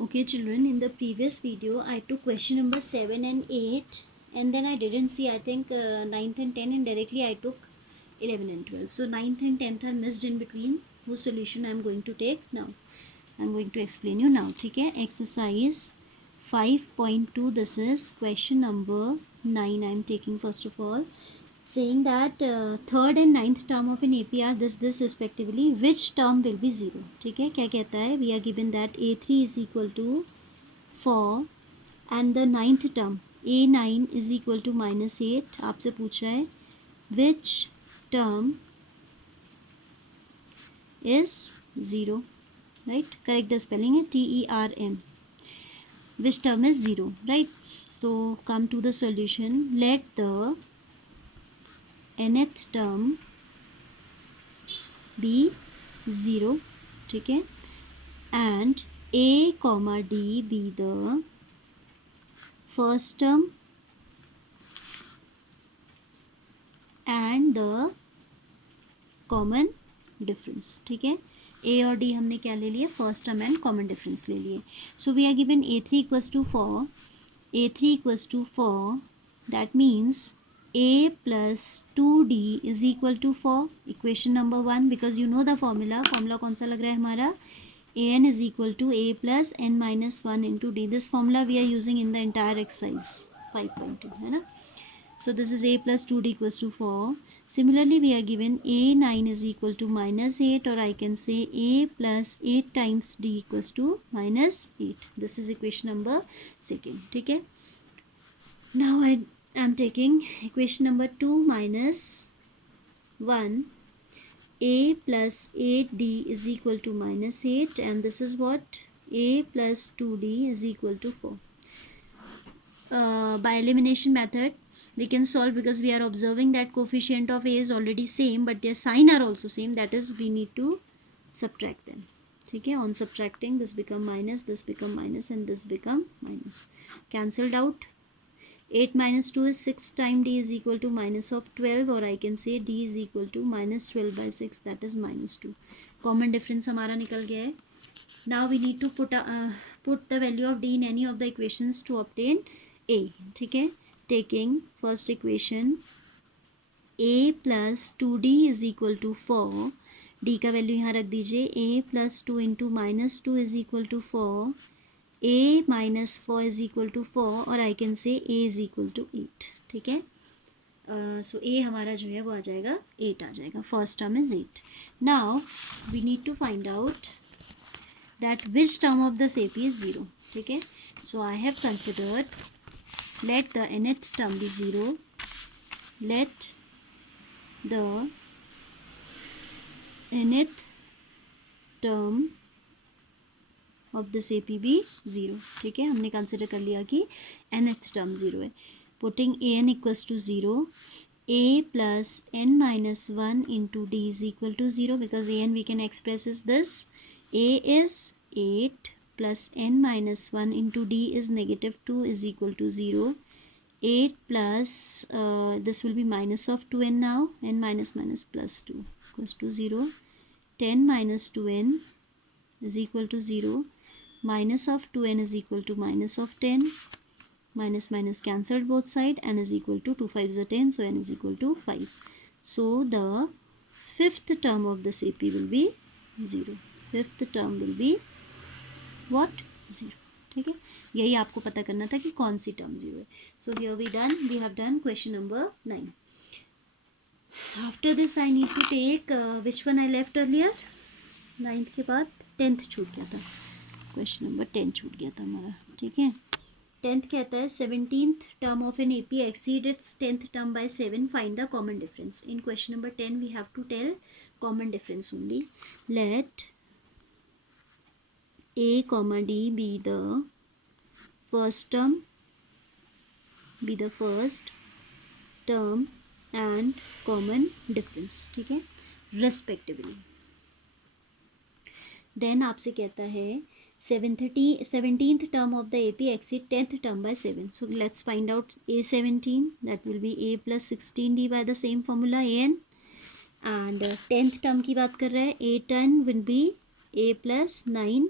Okay children, in the previous video I took question number 7 and 8 and then I didn't see, I think 9th and 10, and directly I took 11 and 12. So 9th and 10th are missed in between, whose solution I am going to take now. I am going to explain you now. ठीक है, exercise 5.2, this is question number 9 I am taking first of all, saying that third and ninth term of an AP are this respectively, which term will be 0. ठीक है, क्या कहता है, we are given that A3 is equal to 4 and the ninth term A9 is equal to -8. आपसे पूछ रहा है which term is 0, right? Correct the spelling है TERM. Which term is 0, right? So come to the solution. Let the nth term be 0, ठीक है, and A comma D be the first term and the common difference. ठीक है, A और D हमने क्या ले लिए, first term and common difference ले लिए. So we are given A3 equals to 4, A3 equals to 4, that means A plus 2D is equal to 4. Equation number 1, because you know the formula कौन सा लग रहा है हमारा, an is equal to a plus n minus 1 into d. This formula we are using in the entire exercise 5.2, है ना. So this is a plus 2d equals to 4. Similarly we are given a9 is equal to -8, or I can say a plus 8 times d equals to -8. This is equation number 2. ठीक है. Now I am taking equation number 2 minus 1. A plus 8d is equal to -8, and this is what, a plus 2d is equal to 4. By elimination method we can solve, because we are observing that coefficient of a is already same but their sign are also same, that is we need to subtract them. ठीक है, on subtracting this become minus, this become minus, and this become minus, cancelled out. 8 minus 2 is 6 times d is equal to minus of 12, or I can say d is equal to minus 12 by 6, that is -2. Common difference हमारा निकल गया है. Now we need to put the value of d in any of the equations to obtain a. ठीक है, taking first equation, a plus 2d is equal to 4. d का value यहाँ रख दीजिए, a plus 2 into -2 is equal to 4. a minus 4 is equal to 4, और I can say a is equal to 8. ठीक है, so a हमारा जो है वो आ जाएगा 8 आ जाएगा. First term is 8. Now we need to find out that which term of this AP is 0. ठीक है, so I have considered, let the nth term be 0, let the nth term of this AP be 0. ठीक है, हमने consider कर लिया कि nth term 0 है. Putting an equals to 0, a plus n minus 1 into d is equal to 0, because an we can express as this, a is 8 plus n minus 1 into d is -2 is equal to 0. 8 plus this will be minus of 2n now, n minus minus plus 2 equals to 0. 10 minus 2n is equal to 0. Minus of 2n is equal to minus of 10. Minus minus cancelled both side, n is equal to 2 5s are 10, so n is equal to 5. So the fifth term of this AP will be 0. Fifth term will be what, 0. ठीक है, यही आपको पता करना था कि कौन सी term 0 है. So here we have done question number 9. After this I need to take which one I left earlier, 9th के बाद 10th छूट गया था, क्वेश्चन नंबर 10 छूट गया था हमारा. ठीक है, 10th कहता है 17th term of an AP exceed its 10th term by 7, find the common difference. In question number 10 we have to tell common difference only. Let a comma d be the first term, and common difference. ठीक है, respectively. Then आपसे कहता है 17th term of the AP exceed 10th term by 7. So let's find out A17, that will be a plus 16d by the same formula an. And 10th term की बात कर रहा है, A10 will be a plus 9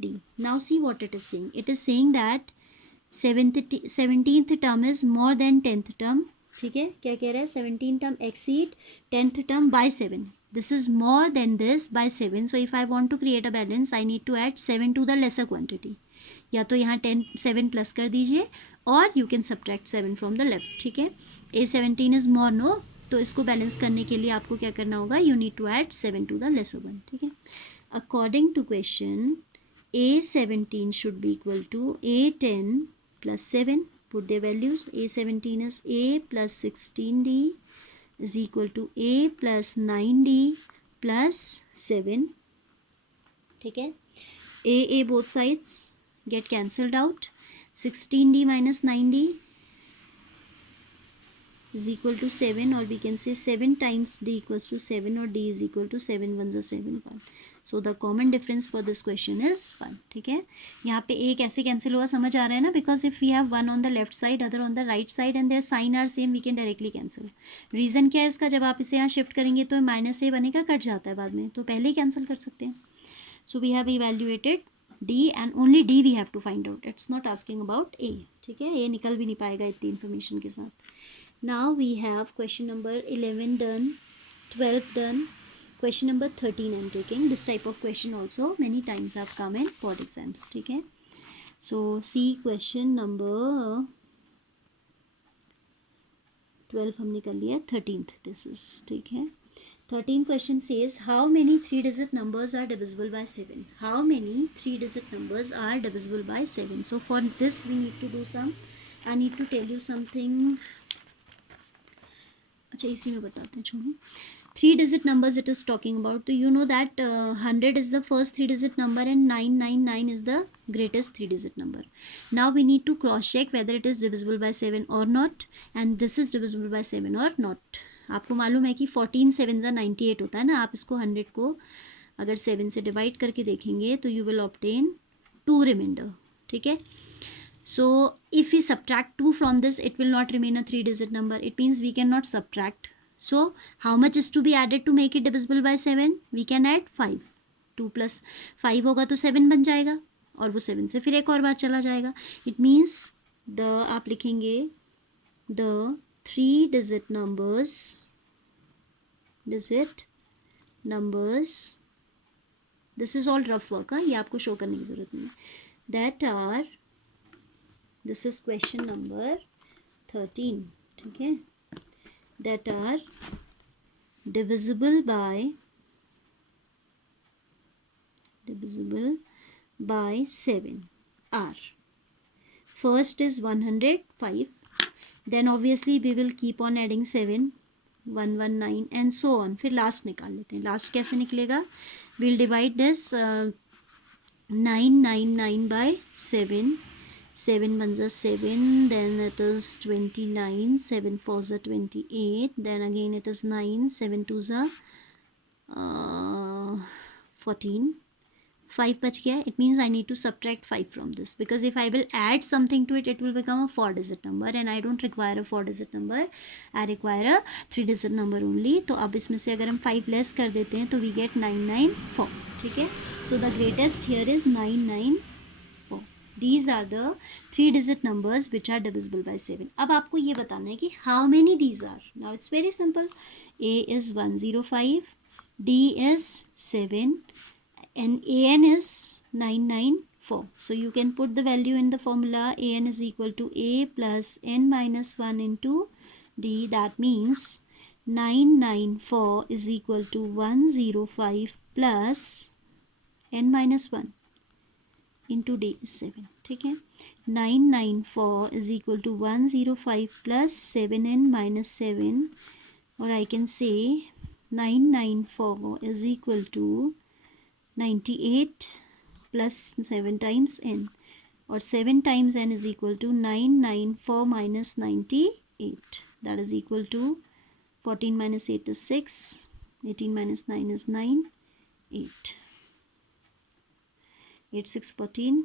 D. Now see what it is saying. It is saying that 17th term is more than 10th term. ठीक है, क्या कह रहा है? 17th term exceed 10th term by 7. This is more than this by 7. So if I want to create a balance, I need to add 7 to the lesser quantity. या तो यहाँ 7 plus कर दीजिए और you can subtract 7 from the left. ठीक है, A17 is more no, तो इसको बैलेंस करने के लिए आपको क्या करना होगा? You need to add 7 to the lesser one. ठीक है, according to question A17 should be equal to A10 plus 7. Put their values. A17 is A plus 16D is equal to A plus 9D plus 7. ठीक है, A both sides get cancelled out. 16D minus 9D is equal to 7, or we can say 7 times D equals to 7, or D is equal to 7 1s are 7 1. So the common difference for this question is 1. ठीक है, यहाँ पे A कैसे cancel हुआ समझ आ रहा है ना? Because if we have one on the left side, other on the right side and there sign are same, we can directly cancel. Reason क्या है इसका? जब आप इसे यहाँ शिफ्ट करेंगे तो माइनस A बनेगा, कट जाता है बाद में, तो पहले ही कैंसिल कर सकते हैं. So we have evaluated D and only D we have to find out. It's not asking about A. ठीक है, A निकल भी नहीं पाएगा इतनी इन्फॉर्मेशन के साथ. Now we have question number 11 done, 12 done. Question number 13 I'm taking. This type of question also many times have come in board exams. ठीक है, so see question number 12 हमने कर लिया. 13th this is. ठीक है, 13th question says how many 3-digit numbers are divisible by 7? How many 3-digit numbers are divisible by 7? So for this we need to do some, I need to tell you something. अच्छा, इसी में बताते हैं, छोड़ो. 3-digit numbers it is talking about. So you know that 100 is the first 3-digit number and 999 is the greatest 3-digit number. Now we need to cross check whether it is divisible by 7 or not, and this is divisible by 7 or not. आपको मालूम है कि 14 7 ज़ा 98 होता है ना. आप इसको 100 को अगर 7 से डिवाइड करके देखेंगे तो यू विल ऑब्टेन 2 रिमाइंडर. ठीक है, so if we subtract 2 from this, it will not remain a 3-digit number. It means we cannot subtract. So how much is to be added to make it divisible by 7? We can add 5. 2 plus 5 होगा तो 7 बन जाएगा, और वो 7 से फिर एक और बार चला जाएगा. It means आप लिखेंगे the 3-digit numbers, this is all rough work. ये आपको शो करने की ज़रूरत नहीं है. that are, this is question number 13. ठीक है, that are divisible by 7 are, first is 105, then obviously we will keep on adding 7, 119 and so on. फिर लास्ट निकाल लेते हैं. लास्ट कैसे निकलेगा? we'll divide this 999 by 7. 7 1s are 7, then it is 29, 7 4s are 28, then again it is 9, 7 2s are 14, 5 बच गया. It means I need to subtract 5 from this, because if I will add something to it, it will become a 4-digit number and I don't require a 4-digit number, I require a 3-digit number only. तो अब इसमें से अगर हम 5 less कर देते हैं तो we get 994. ठीक है, so the greatest here is 994. These are the 3-digit numbers which are divisible by 7. अब आपको ये बताना है कि how many these are. Now it's very simple. A is 105, D is 7, and an is 994. So you can put the value in the formula. An is equal to a plus n minus 1 into d. That means 994 is equal to 105 plus n minus 1 into d is 7. ठीक है, 994 is equal to 105 plus 7n minus 7, or I can say 994 is equal to 98 plus 7 times n, or 7 times n is equal to 994 minus 98. That is equal to 14 minus 8 is 6, 18 minus 9 is 9, 8. 8 6 14,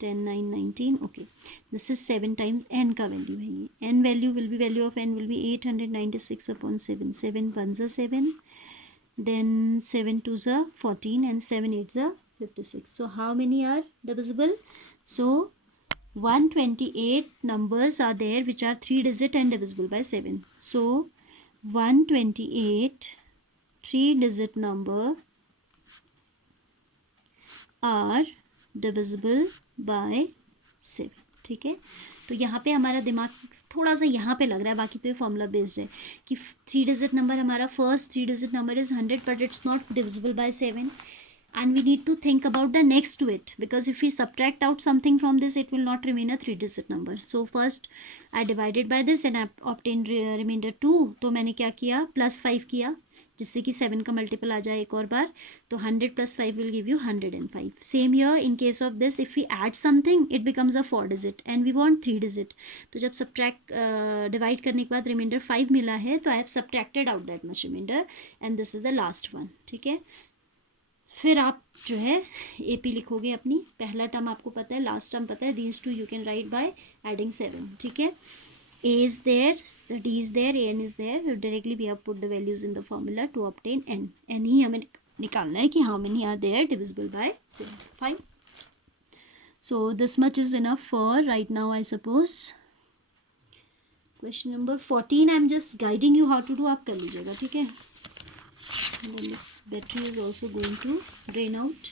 10 9 19. Okay, this is 7 times n का value है ये. n value will be, value of n will be 896 upon 7. 7 1s are 7, then 7 2s are 14 and 7 8s are 56. So how many are divisible? So 128 numbers are there which are 3 digit and divisible by 7. So 128 3 digit number are divisible by 7. ठीक है, तो यहाँ पे हमारा दिमाग थोड़ा सा यहाँ पे लग रहा है, बाकी तो ये फॉर्मूला बेस्ड है कि 3 डिजिट नंबर हमारा first 3 digit number is 100 but it's not divisible by 7. And we need to think about the next to it, because if we subtract out something from this, it will not remain a 3 digit number. So first I divided by this and I obtained remainder 2. तो मैंने क्या किया, +5 किया, जिससे कि 7 का multiple आ जाए एक और बार. तो 100 + 5 will give you 105. Same here in case of this, if we add something it becomes a 4 digit and we want 3 digit. तो जब सब्ट्रैक्ट डिवाइड करने के बाद रिमाइंडर 5 मिला है, तो I have subtracted out that much reminder and this is the last one. ठीक है, फिर आप जो है ए पी लिखोगे अपनी. पहला टर्म आपको पता है, लास्ट टर्म पता है. These two you can write by adding 7. ठीक है, A is there, D is there, AN is there. Directly we have put the values in the formula to obtain N. N ही हमें निकालना है कि how many are there divisible by 7. Fine. So this much is enough for right now, I suppose. Question number 14. I am just guiding you how to do. आप कर लीजिएगा, ठीक है. And then this battery is also going to drain out.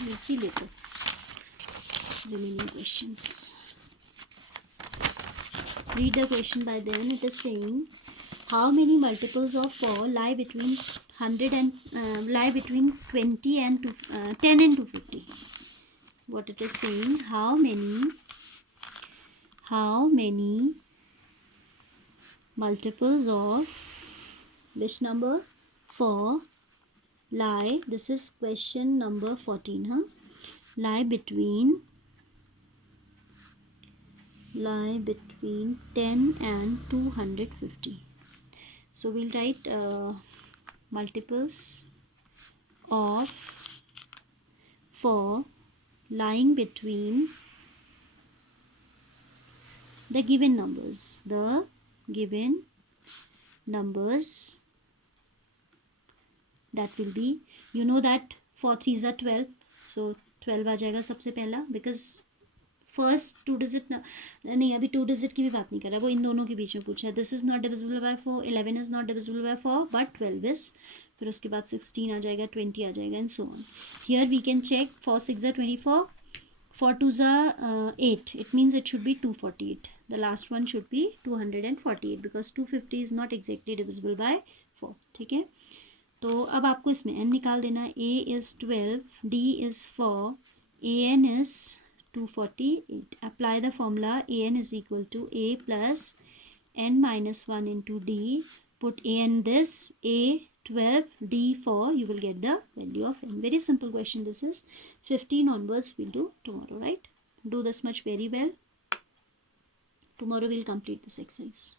We'll see later. Remaining questions. Read the question by then. It is saying how many multiples of 4 lie between 100 and lie between 20 and 10 and 250. What it is saying, how many multiples of which number? 4 lie, this is question number 14, huh? Lie between 10 and 250. So we'll write multiples of 4 lying between the given numbers. That will be, you know that 4 3s are 12. So 12 आ जाएगा सबसे पहला, because first 2 digit नहीं, अभी 2 digit की भी बात नहीं कर रहा, वो इन दोनों के बीच में पूछा है. This is not divisible by 4, 11 is not divisible by 4, but 12 is. फिर उसके बाद 16 आ जाएगा, 20 आ जाएगा, and so on. Here we can check. 4 6 are 24, 4 2s are 8. It means it should be 248. The last one should be 248 because 250 is not exactly divisible by 4. ठीक है, तो अब आपको इसमें n निकाल देना. a is 12, d is 4, an is 248. Apply the formula. An is equal to a plus n minus 1 into d. Put an this, a 12, d 4. You will get the value of n. Very simple question this is. 15 onwards we'll do tomorrow, right? Do this much very well. Tomorrow we'll complete this exercise.